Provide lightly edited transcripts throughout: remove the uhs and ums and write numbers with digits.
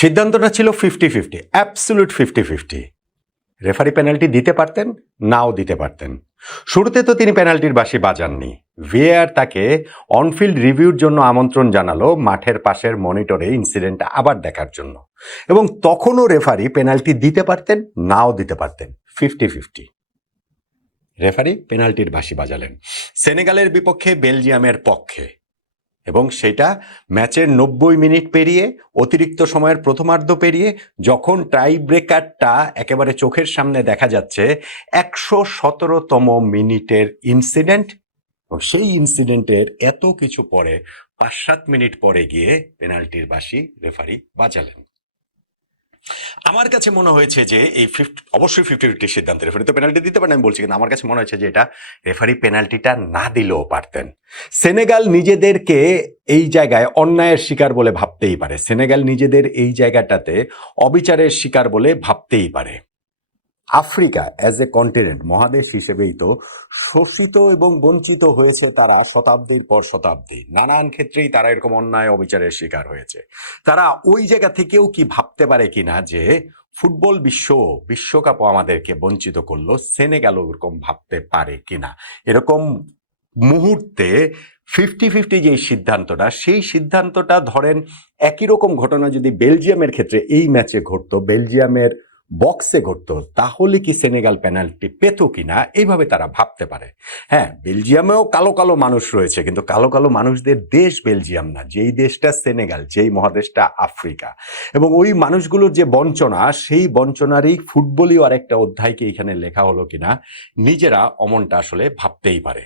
সিদ্ধান্তটা ছিল 50-50, absolute 50-50। Referee penalty দিতে পারতেন, নাও দিতে পারতেন। শুরুতে তো তিনি পেনাল্টির বাঁশি বাজাননি। ভিএআর তাকে অনফিল্ড রিভিউর জন্য আমন্ত্রণ জানালো মাঠের পাশের মনিটরে ইনসিডেন্টটা আবার দেখার জন্য, এবং তখনও রেফারি পেনাল্টি দিতে পারতেন, নাও দিতে পারতেন। 50-50 রেফারি পেনাল্টির বাঁশি বাজালেন সেনেগালের বিপক্ষে বেলজিয়ামের পক্ষে, এবং সেটা ম্যাচের 90 মিনিট পেরিয়ে, অতিরিক্ত সময়ের প্রথমার্ধ পেরিয়ে, যখন টাই ব্রেকারটা একেবারে চোখের সামনে দেখা যাচ্ছে, 117তম মিনিটের ইনসিডেন্ট। সেই ইনসিডেন্টের এত কিছু পরে 5-7 মিনিট পরে গিয়ে পেনাল্টির বাঁশি রেফারি বাজালেন। আমার কাছে মনে হয়েছে যে এই অবশ্যই 50-50 সিদ্ধান্ত, রেফারি তো পেনাল্টি দিতে পারেন আমি বলছি, কিন্তু আমার কাছে মনে হয়েছে যে এটা রেফারি পেনাল্টিটা না দিলেও পারতেন। সেনেগাল নিজেদেরকে এই জায়গায় অন্যায়ের শিকার বলে ভাবতেই পারে, সেনেগাল নিজেদের এই জায়গাটাতে অবিচারের শিকার বলে ভাবতেই পারে। আফ্রিকা অ্যাজ এ কন্টিনেন্ট, মহাদেশ হিসেবেই তো শোষিত এবং বঞ্চিত হয়েছে তারা শতাব্দীর পর শতাব্দী। নানান ক্ষেত্রেই তারা এরকম অন্যায় অবিচারের শিকার হয়েছে। তারা ওই জায়গা থেকেও কি ভাবতে পারে কিনা যে ফুটবল বিশ্বকাপও আমাদেরকে বঞ্চিত করলো, সেনেগালও এরকম ভাবতে পারে কিনা। এরকম মুহূর্তে 50-50 যে সিদ্ধান্তটা, সেই সিদ্ধান্তটা ধরেন একই রকম ঘটনা যদি বেলজিয়ামের ক্ষেত্রে এই ম্যাচে ঘটতো, বেলজিয়ামের বক্সে ঘটতো, তাহলে কি সেনেগাল পেনাল্টি পেত কিনা, এইভাবে তারা ভাবতে পারে। হ্যাঁ, বেলজিয়ামেও কালো কালো মানুষ রয়েছে, কিন্তু কালো কালো মানুষদের দেশ বেলজিয়াম না, যেই দেশটা সেনেগাল, যেই মহাদেশটা আফ্রিকা। এবং ওই মানুষগুলোর যে বঞ্চনা, সেই বঞ্চনারই ফুটবলীয় আরেকটা অধ্যায়কে এখানে লেখা হলো কিনা, নিজেরা অমনটা আসলে ভাবতেই পারে।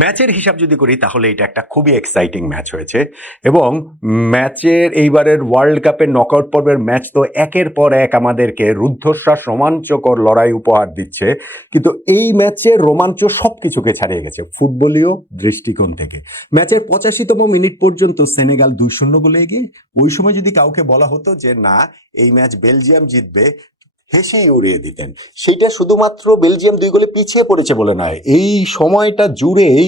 ম্যাচের হিসাব যদি করি তাহলে এটা একটা খুবই এক্সাইটিং ম্যাচ হয়েছে, এবং ম্যাচের এইবারের ওয়ার্ল্ড কাপের নকআউট পর্বের ম্যাচ তো একের পর এক আমাদেরকে রুদ্ধশ্বাস রোমাঞ্চকর লড়াই উপহার দিচ্ছে, কিন্তু এই ম্যাচের রোমাঞ্চ সব কিছুকে ছাড়িয়ে গেছে ফুটবলীয় দৃষ্টিকোণ থেকে। ম্যাচের 85তম মিনিট পর্যন্ত সেনেগাল 2-0 গোলে এগিয়ে। ওই সময় যদি কাউকে বলা হতো যে না, এই ম্যাচ বেলজিয়াম জিতবে, হেসেই উড়িয়ে দিতেন। সেইটা শুধুমাত্র বেলজিয়াম 2 গোলে পিছিয়ে পড়েছে বলে নয়, এই সময়টা জুড়েই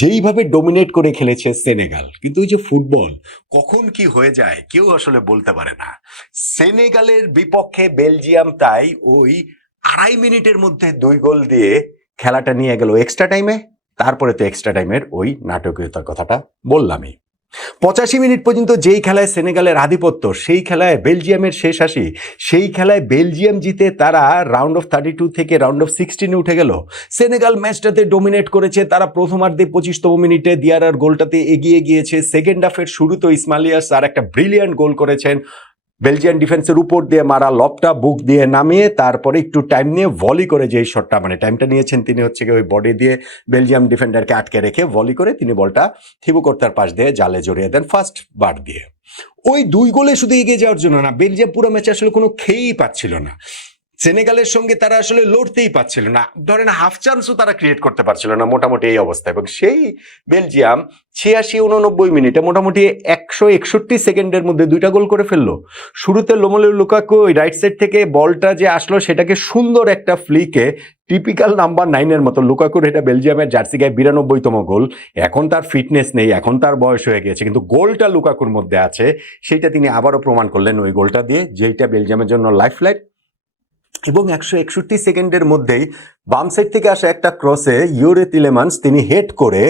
যেইভাবে ডোমিনেট করে খেলেছে সেনেগাল। কিন্তু ওই যে ফুটবল কখন কি হয়ে যায় কেউ আসলে বলতে পারে না। সেনেগালের বিপক্ষে বেলজিয়াম তাই ওই 2.5 মিনিটের মধ্যে 2 গোল দিয়ে খেলাটা নিয়ে গেল এক্সট্রা টাইমে। তারপরে তো এক্সট্রা টাইমের ওই নাটকীয়তার কথাটা বললামই। 85 মিনিট পর্যন্ত যেই খেলায় সেনেগালের আধিপত্য, সেই খেলায় বেলজিয়ামের শেষ হাসি, সেই খেলায় বেলজিয়াম জিতে তারা রাউন্ড অফ 32 থেকে রাউন্ড অফ 16 উঠে গেল। সেনেগাল ম্যাচটাতে ডোমিনেট করেছে, তারা প্রথমার্ধে 25তম মিনিটে দিয়ারার গোলটাতে এগিয়ে গিয়েছে। সেকেন্ড হাফের শুরুতে ইসমাইলিয়াস আর একটা ব্রিলিয়ান্ট গোল করেছেন, বেলজিয়ান ডিফেন্সের উপর দিয়ে মারা লবটা বুক দিয়ে নামিয়ে, তারপরে একটু টাইম নিয়ে ভলি করে, যেই শটটা মানে টাইমটা নিয়েছেন তিনি হচ্ছে ওই বডি দিয়ে বেলজিয়াম ডিফেন্ডারকে আটকে রেখে ভলি করে তিনি বলটা থিবু কর্তার পাশ দিয়ে জালে জড়িয়ে দেন ফার্স্ট বার দিয়ে। ওই 2 গোলে শুধু এগিয়ে যাওয়ার জন্য না, বেলজিয়াম পুরো ম্যাচে আসলে কোনো খেয়েই পাচ্ছিল না, সেনেগালের সঙ্গে তারা আসলে লড়তেই পারছিল না, ধরেন হাফ চান্সও তারা ক্রিয়েট করতে পারছিল না, মোটামুটি এই অবস্থা। এবং সেই বেলজিয়াম 86-89 মিনিটে মোটামুটি 161 সেকেন্ডের মধ্যে 2টা গোল করে ফেললো। শুরুতে লোমেলু লুকাকু ওই রাইট সাইড থেকে বলটা যে আসলো, সেটাকে সুন্দর একটা ফ্লিকে, টিপিক্যাল নাম্বার 9-এর মতো লুকাকুর, এটা বেলজিয়ামের জার্সি গায়ে 92তম গোল। এখন তার ফিটনেস নেই, এখন তার বয়স হয়ে গেছে, কিন্তু গোলটা লুকাকুর মধ্যে আছে, সেইটা তিনি আবারও প্রমাণ করলেন ওই গোলটা দিয়ে, যেইটা বেলজিয়ামের জন্য লাইফ লাইন। এবং 161 সেকেন্ডের মধ্যেই বাম সাইড থেকে আসা একটা ক্রসে ইউরে তিলেমান্স তিনি হেড করে,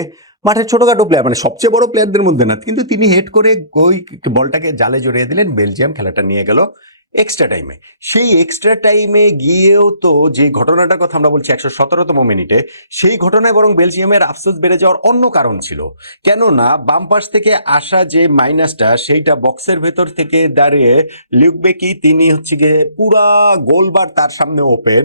মাঠের ছোটখাটো প্লেয়ার মানে সবচেয়ে বড় প্লেয়ারদের মধ্যে না, কিন্তু তিনি হেড করে ওই বলটাকে জালে জড়িয়ে দিলেন। বেলজিয়াম খেলাটা নিয়ে গেল এক্সট্রা টাইমে। সেই এক্সট্রা টাইমে গিয়েও তো যে ঘটনাটার কথা আমরা বলছি 117তম মিনিটে, সেই ঘটনায় বরং বেলজিয়ামের আফসোস বেড়ে যাওয়ার অন্য কারণ ছিল। কেননা বাম পাশ থেকে আসা যে মাইনাসটা, সেইটা বক্সের ভেতর থেকে দাঁড়িয়ে লিউকবেকি তিনি হচ্ছে গিয়ে পুরা গোলবার তার সামনে ওপেন,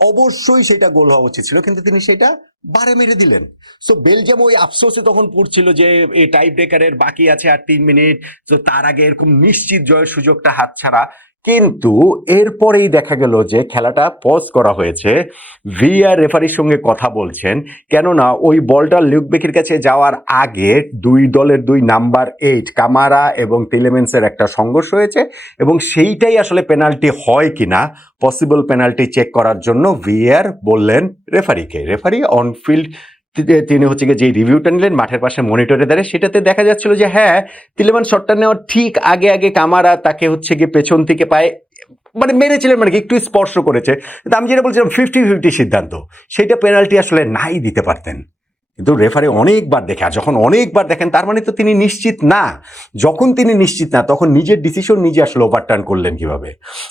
অবশ্যই সেটা গোল হওয়া উচিত ছিল, কিন্তু তিনি সেটা বারে মেরে দিলেন। সো বেলজিয়াম ওই আফসোসে তখন পড়ছিল যে এই টাই ব্রেকারের বাকি আছে আর 3 মিনিট, তো তার আগে এরকম নিশ্চিত জয়ের সুযোগটা হাতছাড়া। কিন্তু এরপরেই দেখা গেল যে খেলাটা পজ করা হয়েছে, ভিআর রেফারির সঙ্গে কথা বলছেন, কেননা ওই বলটা লিউকবেকির কাছে যাওয়ার আগে 2 দলের 2 নাম্বার 8 কামারা এবং তিলেমেন্সের একটা সংঘর্ষ হয়েছে, এবং সেইটাই আসলে পেনাল্টি হয় কিনা পসিবল পেনাল্টি চেক করার জন্য ভিআর বললেন রেফারিকে। রেফারি অনফিল্ড তিনি হচ্ছে গিয়ে যে রিভিউটা নিলেন মাঠের পাশে মনিটরে দাঁড়িয়ে, সেটাতে দেখা যাচ্ছিল যে হ্যাঁ, তিলেমান শটটা নেওয়ার ঠিক আগে আগে কামারা তাকে হচ্ছে গিয়ে পেছন থেকে পায়ে মানে মেরেছিলেন, মানে কি একটু স্পর্শ করেছে। কিন্তু আমি যেটা বলছিলাম 50-50 সিদ্ধান্ত, সেটা পেনাল্টি আসলে নাই দিতে পারতেন। কিন্তু রেফারি অনেকবার দেখে, আর যখন অনেকবার দেখেন তার মানে তো তিনি নিশ্চিত না। যখন তিনি নিশ্চিত না তখন নিজের ডিসিশন নিজে আসলে ওভারটার্ন করলেন কিভাবে?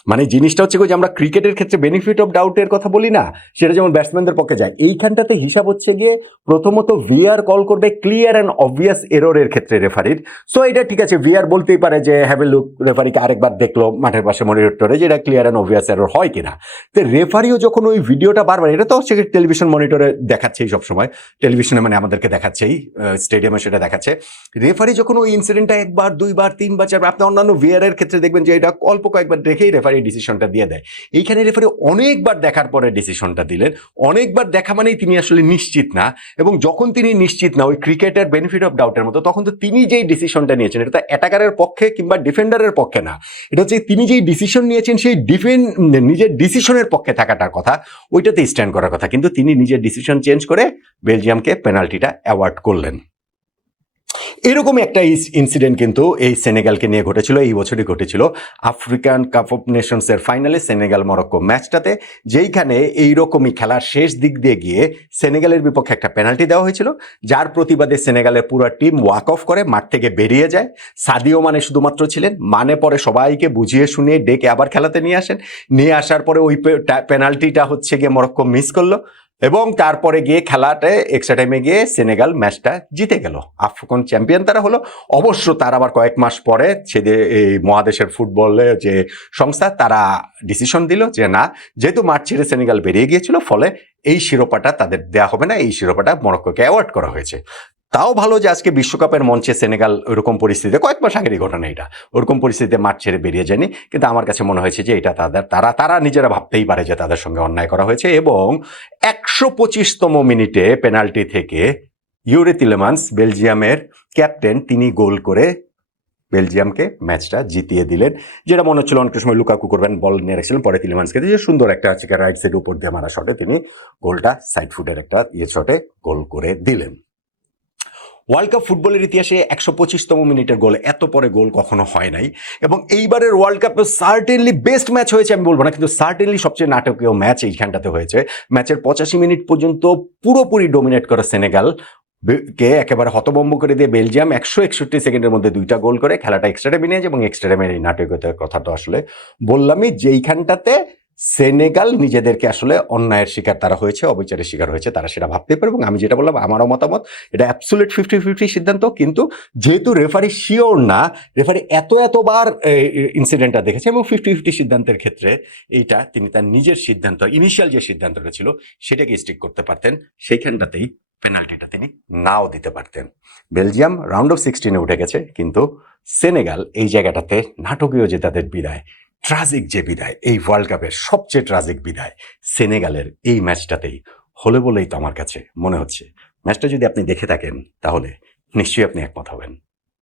মানে জিনিসটা হচ্ছে যে আমরা ক্রিকেটের ক্ষেত্রে বেনিফিট অফ ডাউটের কথা বলি না, সেটা যেমন ব্যাটসম্যানদের পক্ষে যায়, এইখানটাতে হিসাব হচ্ছে গিয়ে প্রথমত ভিআর কল করবে ক্লিয়ার অ্যান্ড অবভিয়াস এররের ক্ষেত্রে রেফারির। সো এটা ঠিক আছে, ভিআর বলতেই পারে যে হ্যাভ এ লুক, রেফারিকে আরেকবার দেখলো মাঠের পাশে মনিটরে যে এটা ক্লিয়ার অ্যান্ড অবভিয়াস এরর হয় কিনা। তো রেফারিও যখন ওই ভিডিওটা বারবার, এটা তো হচ্ছে টেলিভিশন মনিটরে দেখাচ্ছেই সবসময়, টেলিভিশনে মানে আমাদেরকে দেখাচ্ছেই, স্টেডিয়ামে সেটা দেখাচ্ছে। রেফারি যখন ওই ইনসিডেন্টটা একবার দুইবার তিনবার চারবার, আপনি অন্যান্য ভিআর এর ক্ষেত্রে দেখবেন যে এটা অল্প কয়েকবার দেখেই রেফারি ডিসিশনটা দিয়ে দেয়। এইখানে রেফারি অনেকবার দেখার পরে ডিসিশনটা দিলেন। অনেকবার দেখা মানেই তিনি আসলে নিশ্চিত না, এবং যখন তিনি নিশ্চিত না, ওই ক্রিকেটের বেনিফিট অফ ডাউটের মতো, তখন তো তিনি যেই ডিসিশনটা নিয়েছেন এটা তো অ্যাটাকারের পক্ষে কিংবা ডিফেন্ডারের পক্ষে না, এটা হচ্ছে তিনি যেই ডিসিশন নিয়েছেন সেই নিজের ডিসিশনের পক্ষে থাকাটার কথা, ওইটাতে স্ট্যান্ড করার কথা। কিন্তু তিনি নিজের ডিসিশন চেঞ্জ করে বেলজিয়ামকে পেনাল্টিটা অ্যাওয়ার্ড করলেন। এরকমই একটা ইনসিডেন্ট কিন্তু এই সেনেগালকে নিয়ে ঘটেছিল, এই বছরই ঘটেছিল আফ্রিকান কাপ অফ নেশনসের ফাইনালে সেনেগাল মরক্কো ম্যাচটাতে, যেইখানে এইরকমই খেলার শেষ দিক দিয়ে গিয়ে সেনেগালের বিপক্ষে একটা পেনাল্টি দেওয়া হয়েছিল, যার প্রতিবাদে সেনেগালের পুরো টিম ওয়াক অফ করে মাঠ থেকে বেরিয়ে যায়। সাদিও মানে শুধুমাত্র ছিলেন, মানে পরে সবাইকে বুঝিয়ে শুনিয়ে ডেকে আবার খেলাতে নিয়ে আসেন। নিয়ে আসার পরে ওই পেনাল্টিটা হচ্ছে গিয়ে মরক্কো মিস করলো, এবং তারপরে গিয়ে খেলাতে এক্সট্রা টাইমে গিয়ে সেনেগাল ম্যাচটা জিতে গেল, আফ্রিকান চ্যাম্পিয়ন তারা হলো। অবশ্য তার আবার কয়েক মাস পরে এই মহাদেশের ফুটবলে যে সংস্থা তারা ডিসিশন দিল যে না, যেহেতু মাঠ ছেড়ে সেনেগাল বেরিয়ে গিয়েছিল, ফলে এই শিরোপাটা তাদের দেয়া হবে না, এই শিরোপাটা মরক্কোকে অ্যাওয়ার্ড করা হয়েছে। তাও ভালো যে আজকে বিশ্বকাপের মঞ্চে সেনেগাল ওরকম পরিস্থিতিতে, কয়েক মাস আগেরই ঘটনা এটা, ওরকম পরিস্থিতিতে মাঠ ছেড়ে বেরিয়ে যায়নি। কিন্তু আমার কাছে মনে হয়েছে যে এটা তারা নিজেরা ভাবতেই পারে যে তাদের সঙ্গে অন্যায় করা হয়েছে। এবং 125তম মিনিটে পেনাল্টি থেকে ইউরি তিলেমান্স, বেলজিয়ামের ক্যাপ্টেন, তিনি গোল করে বেলজিয়ামকে ম্যাচটা জিতিয়ে দিলেন। যেটা মনে হচ্ছিল অনেক সময় লুকাকু করবেন, বল নিয়ে রেখেছিলেন, পরে তিলেমান্সকে দিয়ে সুন্দর একটা রাইট সাইড উপর দিয়ে মারা শটে তিনি গোলটা সাইড ফুটের একটা শটে গোল করে দিলেন। ওয়ার্ল্ড কাপ ফুটবলের ইতিহাসে 125তম মিনিটের গোল, এত পরে গোল কখনো হয় নাই। এবং এইবারের ওয়ার্ল্ড কাপে সার্টেনলি বেস্ট ম্যাচ হয়েছে আমি বলবো না, কিন্তু সার্টেনলি সবচেয়ে নাটকীয় ম্যাচ এইখানটাতে হয়েছে। ম্যাচের 85 মিনিট পর্যন্ত পুরোপুরি ডোমিনেট করে সেনেগাল কে একেবারে হতভম্ব করে দিয়ে বেলজিয়াম 161 সেকেন্ডের মধ্যে 2টা গোল করে খেলাটা এক্সট্রা টাইমে নিয়ে যায়। এবং এক্সট্রা টাইমের এই নাটকীয়তার কথা তো আসলে বললামই, যেইখানটাতে সেনেগাল নিজেদেরকে আসলে অন্যায়ের শিকার তারা হয়েছে, অবিচারের শিকার হয়েছে, তারা সেটা ভাবতেই পারে। এবং আমি যেটা বললাম আমারও মতামত, এটা অ্যাবসোলিউট 50-50 সিদ্ধান্ত। কিন্তু যেহেতু রেফারি শিওর না, রেফারি এতবার ইনসিডেন্টটা দেখেছে, এবং 50-50 সিদ্ধান্তের ক্ষেত্রে এইটা তিনি তার নিজের সিদ্ধান্ত, ইনিশিয়াল যে সিদ্ধান্তটা ছিল সেটাকে স্টিক করতে পারতেন, সেইখানটাতেই পেনাল্টিটা তিনি নাও দিতে পারতেন। বেলজিয়াম রাউন্ড অফ 16-এ উঠে গেছে, কিন্তু সেনেগাল এই জায়গাটাতে নাটকীয় যে তাদের বিদায়, ট্রাজিক যে বিদায়, এই ওয়ার্ল্ড কাপের সবচেয়ে ট্রাজিক বিদায় সেনেগালের এই ম্যাচটাতেই হলে বলেই তো আমার কাছে মনে হচ্ছে। ম্যাচটা যদি আপনি দেখে থাকেন তাহলে নিশ্চয়ই আপনি একমত হবেন।